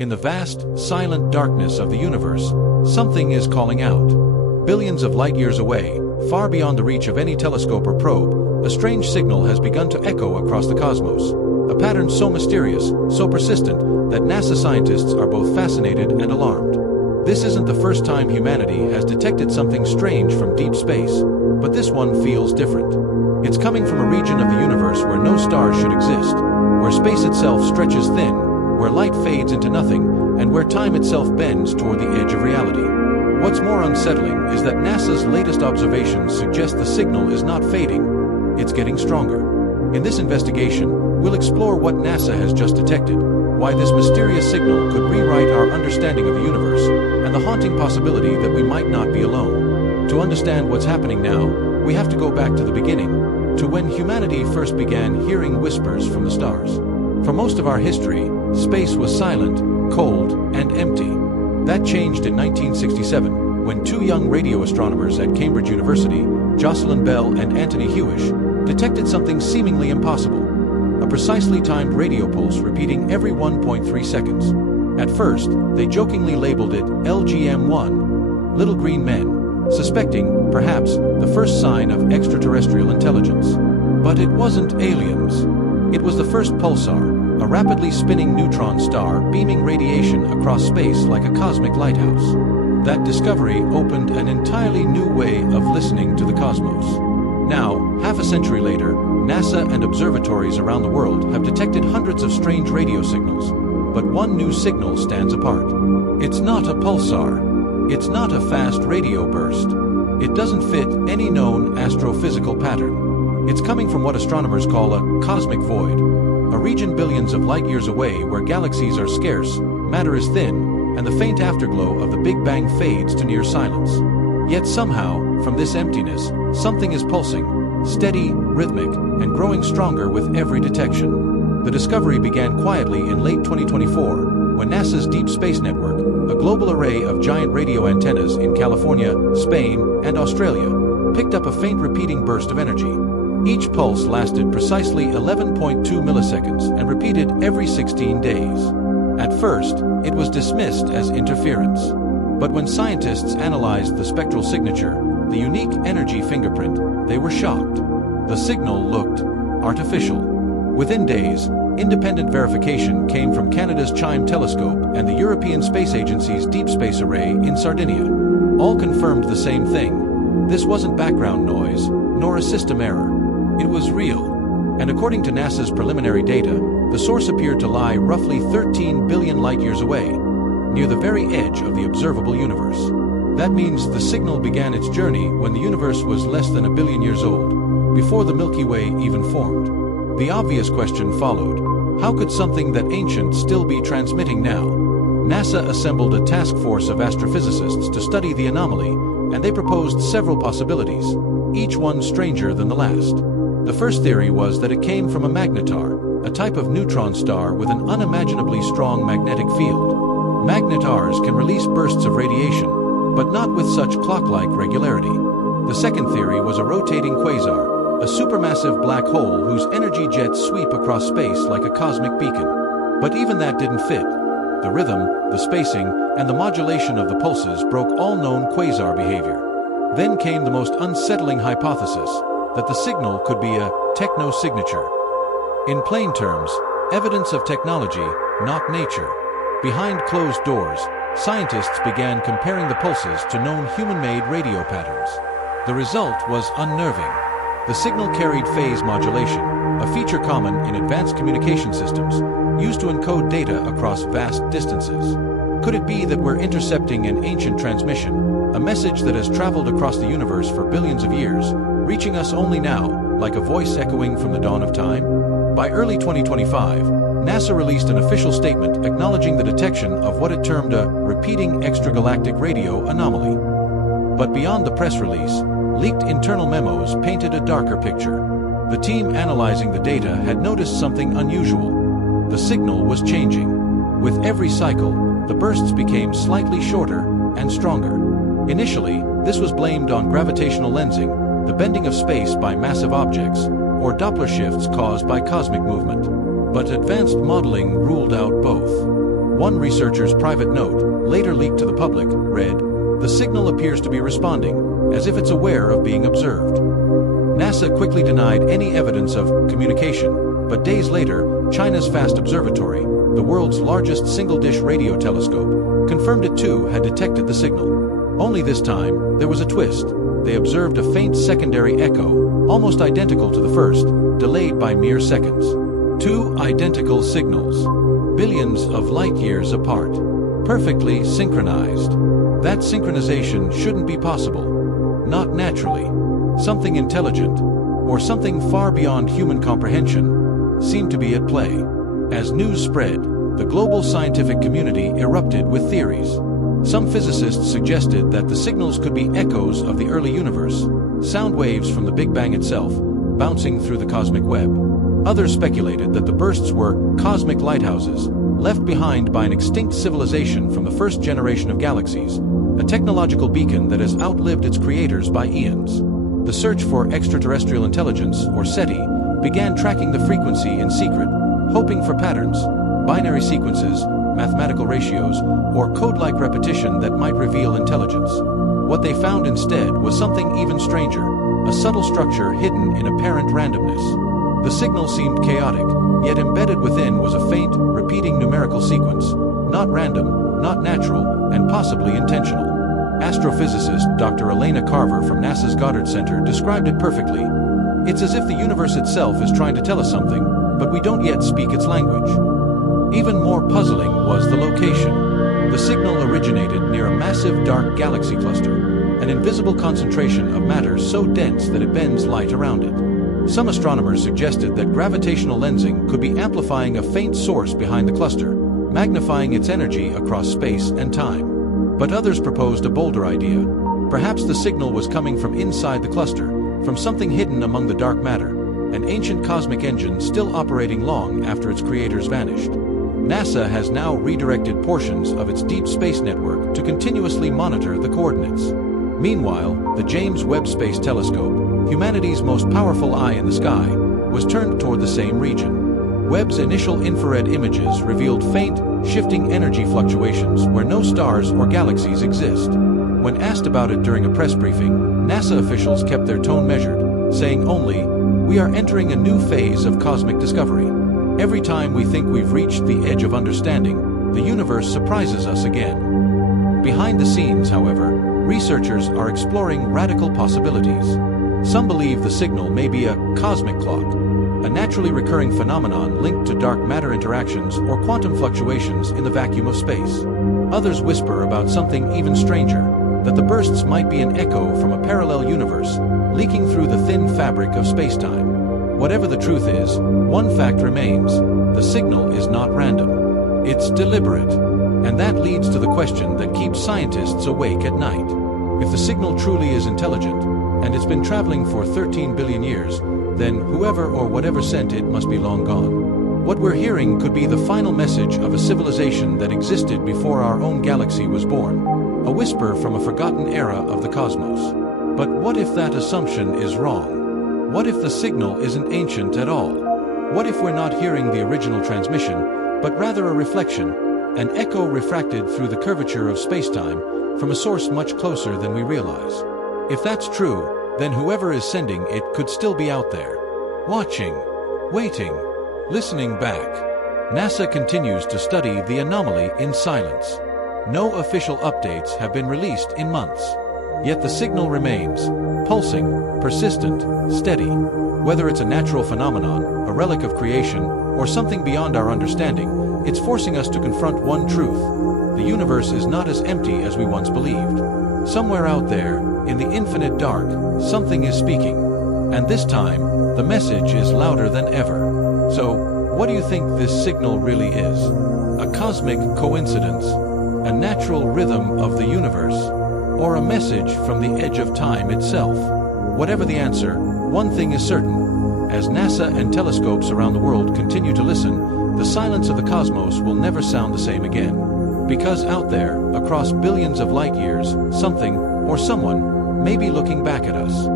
In the vast, silent darkness of the universe, something is calling out. Billions of light years away, far beyond the reach of any telescope or probe, a strange signal has begun to echo across the cosmos. A pattern so mysterious, so persistent, that NASA scientists are both fascinated and alarmed. This isn't the first time humanity has detected something strange from deep space, but this one feels different. It's coming from a region of the universe where no stars should exist, where space itself stretches thin, where light fades into nothing, and where time itself bends toward the edge of reality. What's more unsettling is that NASA's latest observations suggest the signal is not fading, it's getting stronger. In this investigation, we'll explore what NASA has just detected, why this mysterious signal could rewrite our understanding of the universe, and the haunting possibility that we might not be alone. To understand what's happening now, we have to go back to the beginning, to when humanity first began hearing whispers from the stars. For most of our history, space was silent, cold, and empty. That changed in 1967, when two young radio astronomers at Cambridge University, Jocelyn Bell and Anthony Hewish, detected something seemingly impossible. A precisely timed radio pulse repeating every 1.3 seconds. At first, they jokingly labeled it LGM-1, Little Green Men, suspecting, perhaps, the first sign of extraterrestrial intelligence. But it wasn't aliens. It was the first pulsar, a rapidly spinning neutron star beaming radiation across space like a cosmic lighthouse. That discovery opened an entirely new way of listening to the cosmos. Now, half a century later, NASA and observatories around the world have detected hundreds of strange radio signals. But one new signal stands apart. It's not a pulsar. It's not a fast radio burst. It doesn't fit any known astrophysical pattern. It's coming from what astronomers call a cosmic void, a region billions of light years away where galaxies are scarce, matter is thin, and the faint afterglow of the Big Bang fades to near silence. Yet somehow, from this emptiness, something is pulsing, steady, rhythmic, and growing stronger with every detection. The discovery began quietly in late 2024, when NASA's Deep Space Network, a global array of giant radio antennas in California, Spain, and Australia, picked up a faint repeating burst of energy. Each pulse lasted precisely 11.2 milliseconds and repeated every 16 days. At first, it was dismissed as interference. But when scientists analyzed the spectral signature, the unique energy fingerprint, they were shocked. The signal looked artificial. Within days, independent verification came from Canada's CHIME telescope and the European Space Agency's Deep Space Array in Sardinia. All confirmed the same thing. This wasn't background noise, nor a system error. It was real. And according to NASA's preliminary data, the source appeared to lie roughly 13 billion light-years away, near the very edge of the observable universe. That means the signal began its journey when the universe was less than a billion years old, before the Milky Way even formed. The obvious question followed: how could something that ancient still be transmitting now? NASA assembled a task force of astrophysicists to study the anomaly, and they proposed several possibilities, each one stranger than the last. The first theory was that it came from a magnetar, a type of neutron star with an unimaginably strong magnetic field. Magnetars can release bursts of radiation, but not with such clock-like regularity. The second theory was a rotating quasar, a supermassive black hole whose energy jets sweep across space like a cosmic beacon. But even that didn't fit. The rhythm, the spacing, and the modulation of the pulses broke all known quasar behavior. Then came the most unsettling hypothesis, that the signal could be a techno-signature. In plain terms, evidence of technology, not nature. Behind closed doors, scientists began comparing the pulses to known human-made radio patterns. The result was unnerving. The signal carried phase modulation, a feature common in advanced communication systems, used to encode data across vast distances. Could it be that we're intercepting an ancient transmission, a message that has traveled across the universe for billions of years, reaching us only now, like a voice echoing from the dawn of time? By early 2025, NASA released an official statement acknowledging the detection of what it termed a repeating extragalactic radio anomaly. But beyond the press release, leaked internal memos painted a darker picture. The team analyzing the data had noticed something unusual. The signal was changing. With every cycle, the bursts became slightly shorter and stronger. Initially, this was blamed on gravitational lensing, the bending of space by massive objects, or Doppler shifts caused by cosmic movement. But advanced modeling ruled out both. One researcher's private note, later leaked to the public, read, "The signal appears to be responding, as if it's aware of being observed." NASA quickly denied any evidence of communication, but days later, China's Fast Observatory, the world's largest single-dish radio telescope, confirmed it too had detected the signal. Only this time, there was a twist. They observed a faint secondary echo, almost identical to the first, delayed by mere seconds. Two identical signals, billions of light years apart, perfectly synchronized. That synchronization shouldn't be possible. Not naturally. Something intelligent, or something far beyond human comprehension, seemed to be at play. As news spread, the global scientific community erupted with theories. Some physicists suggested that the signals could be echoes of the early universe, sound waves from the Big Bang itself, bouncing through the cosmic web. Others speculated that the bursts were cosmic lighthouses, left behind by an extinct civilization from the first generation of galaxies, a technological beacon that has outlived its creators by eons. The search for extraterrestrial intelligence, or SETI, began tracking the frequency in secret, hoping for patterns, binary sequences, mathematical ratios, or code-like repetition that might reveal intelligence. What they found instead was something even stranger, a subtle structure hidden in apparent randomness. The signal seemed chaotic, yet embedded within was a faint, repeating numerical sequence, not random, not natural, and possibly intentional. Astrophysicist Dr. Elena Carver from NASA's Goddard Center described it perfectly. "It's as if the universe itself is trying to tell us something, but we don't yet speak its language." Even more puzzling was the location. The signal originated near a massive dark galaxy cluster, an invisible concentration of matter so dense that it bends light around it. Some astronomers suggested that gravitational lensing could be amplifying a faint source behind the cluster, magnifying its energy across space and time. But others proposed a bolder idea. Perhaps the signal was coming from inside the cluster, from something hidden among the dark matter, an ancient cosmic engine still operating long after its creators vanished. NASA has now redirected portions of its deep space network to continuously monitor the coordinates. Meanwhile, the James Webb Space Telescope, humanity's most powerful eye in the sky, was turned toward the same region. Webb's initial infrared images revealed faint, shifting energy fluctuations where no stars or galaxies exist. When asked about it during a press briefing, NASA officials kept their tone measured, saying only, "We are entering a new phase of cosmic discovery. Every time we think we've reached the edge of understanding, the universe surprises us again." Behind the scenes, however, researchers are exploring radical possibilities. Some believe the signal may be a cosmic clock, a naturally recurring phenomenon linked to dark matter interactions or quantum fluctuations in the vacuum of space. Others whisper about something even stranger, that the bursts might be an echo from a parallel universe, leaking through the thin fabric of spacetime. Whatever the truth is, one fact remains: the signal is not random. It's deliberate. And that leads to the question that keeps scientists awake at night. If the signal truly is intelligent, and it's been traveling for 13 billion years, then whoever or whatever sent it must be long gone. What we're hearing could be the final message of a civilization that existed before our own galaxy was born, a whisper from a forgotten era of the cosmos. But what if that assumption is wrong? What if the signal isn't ancient at all? What if we're not hearing the original transmission, but rather a reflection, an echo refracted through the curvature of spacetime from a source much closer than we realize? If that's true, then whoever is sending it could still be out there, watching, waiting, listening back. NASA continues to study the anomaly in silence. No official updates have been released in months. Yet the signal remains, pulsing, persistent, steady. Whether it's a natural phenomenon, a relic of creation, or something beyond our understanding, it's forcing us to confront one truth. The universe is not as empty as we once believed. Somewhere out there, in the infinite dark, something is speaking. And this time, the message is louder than ever. So, what do you think this signal really is? A cosmic coincidence? A natural rhythm of the universe? Or a message from the edge of time itself? Whatever the answer, one thing is certain. As NASA and telescopes around the world continue to listen, the silence of the cosmos will never sound the same again. Because out there, across billions of light years, something, or someone, may be looking back at us.